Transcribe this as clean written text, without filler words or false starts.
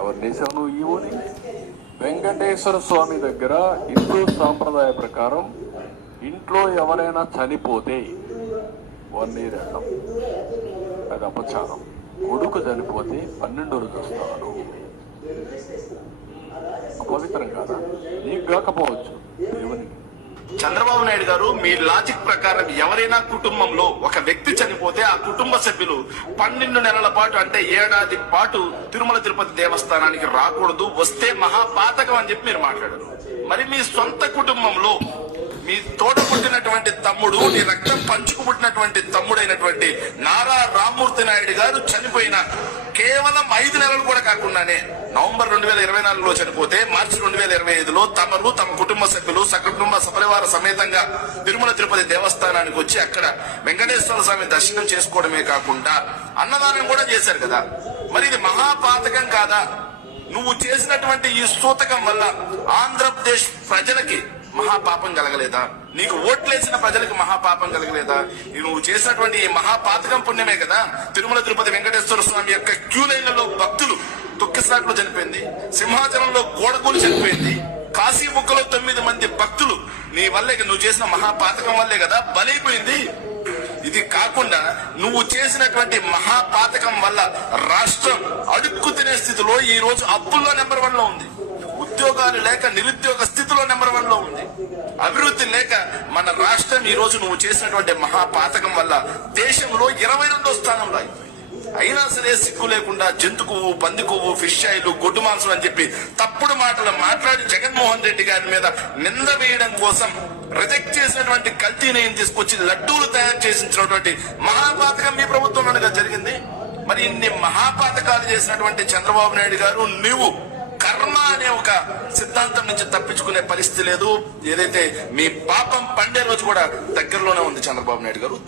ఎవరినేసావు నువ్వు ఈవోని? వెంకటేశ్వర స్వామి దగ్గర హిందూ సాంప్రదాయ ప్రకారం ఇంట్లో ఎవరైనా చనిపోతే 1 year వెళ్ళం, అది అపచారం. కొడుకు చనిపోతే 12 రోజులు వస్తాను, అపవిత్రం కాదా? నీకు కాకపోవచ్చు, దేవునికి. చంద్రబాబు నాయుడు గారు, మీ లాజిక్ ప్రకారం ఎవరైనా కుటుంబంలో ఒక వ్యక్తి చనిపోతే ఆ కుటుంబ సభ్యులు 12 నెలల పాటు, అంటే ఏడాది పాటు తిరుమల తిరుపతి దేవస్థానానికి రాకూడదు, వస్తే మహాపాతకం అని చెప్పి మీరు మాట్లాడారు. మరి మీ సొంత కుటుంబంలో మీ తోట పుట్టినటువంటి తమ్ముడు, నీ రక్తం పంచుకు పుట్టినటువంటి తమ్ముడైనటువంటి నారా రామ్మూర్తి నాయుడు గారు చనిపోయిన కేవలం 5 నెలలు కూడా కాకుండానే నవంబర్ 2024లో చనిపోతే మార్చి 2025లో తమరు తమ కుటుంబ సభ్యులు సకుటుంబ సపరివార సమేతంగా తిరుమల తిరుపతి దేవస్థానానికి వచ్చి అక్కడ వెంకటేశ్వర స్వామి దర్శనం చేసుకోవడమే కాకుండా అన్నదానం కూడా చేశారు కదా. మరి ఇది మహాపాతకం కాదా? నువ్వు చేసినటువంటి ఈ సూతకం వల్ల ఆంధ్రప్రదేశ్ ప్రజలకి మహాపాపం కలగలేదా? నీకు ఓట్లేసిన ప్రజలకు మహాపాపం కలగలేదా? నువ్వు చేసినటువంటి ఈ మహాపాతకం పుణ్యమే కదా తిరుమల తిరుపతి వెంకటేశ్వర స్వామి యొక్క క్యూ లైన్లలో భక్తులు తొక్కిసాట్లు చనిపోయింది, సింహాచలంలో గోడకూలు చనిపోయింది, కాశీ ముక్కలో 9 మంది భక్తులు నీ వల్లే, నువ్వు చేసిన మహాపాతకం వల్లే కదా బలైపోయింది. ఇది కాకుండా నువ్వు చేసినటువంటి మహాపాతకం వల్ల రాష్ట్రం అడుక్కు తినే స్థితిలో ఈ రోజు అప్పుల్లో నెంబర్ 1 లో ఉంది, ఉద్యోగాలు లేక నిరుద్యోగ స్థితిలో నెంబర్ 1 లో ఉంది, అభివృద్ధి లేక మన రాష్ట్రం ఈ రోజు నువ్వు చేసినటువంటి మహాపాతకం వల్ల దేశంలో 22వ స్థానంలో అయిపోయింది. అయినా సరే సిగ్గు లేకుండా జంతు కొవ్వు, పంది కొవ్వు, ఫిష్ ఆయిల్, గొడ్డు మాంసం అని చెప్పి తప్పుడు మాటలు మాట్లాడి జగన్మోహన్ రెడ్డి గారి మీద నింద వేయడం కోసం రిజెక్ట్ చేసినటువంటి కల్తీ నెయ్యిని తీసుకొచ్చి లడ్డూలు తయారు చేసినటువంటి మహాపాతకం మీ ప్రభుత్వంలో జరిగింది. మరి ఇన్ని మహాపాతకాలు చేసినటువంటి చంద్రబాబు నాయుడు గారు, నువ్వు కర్మ అనే ఒక సిద్ధాంతం నుంచి తప్పించుకునే పరిస్థితి లేదు. ఏదైతే మీ పాపం పండే రోజు కూడా దగ్గరలోనే ఉంది చంద్రబాబు నాయుడు గారు.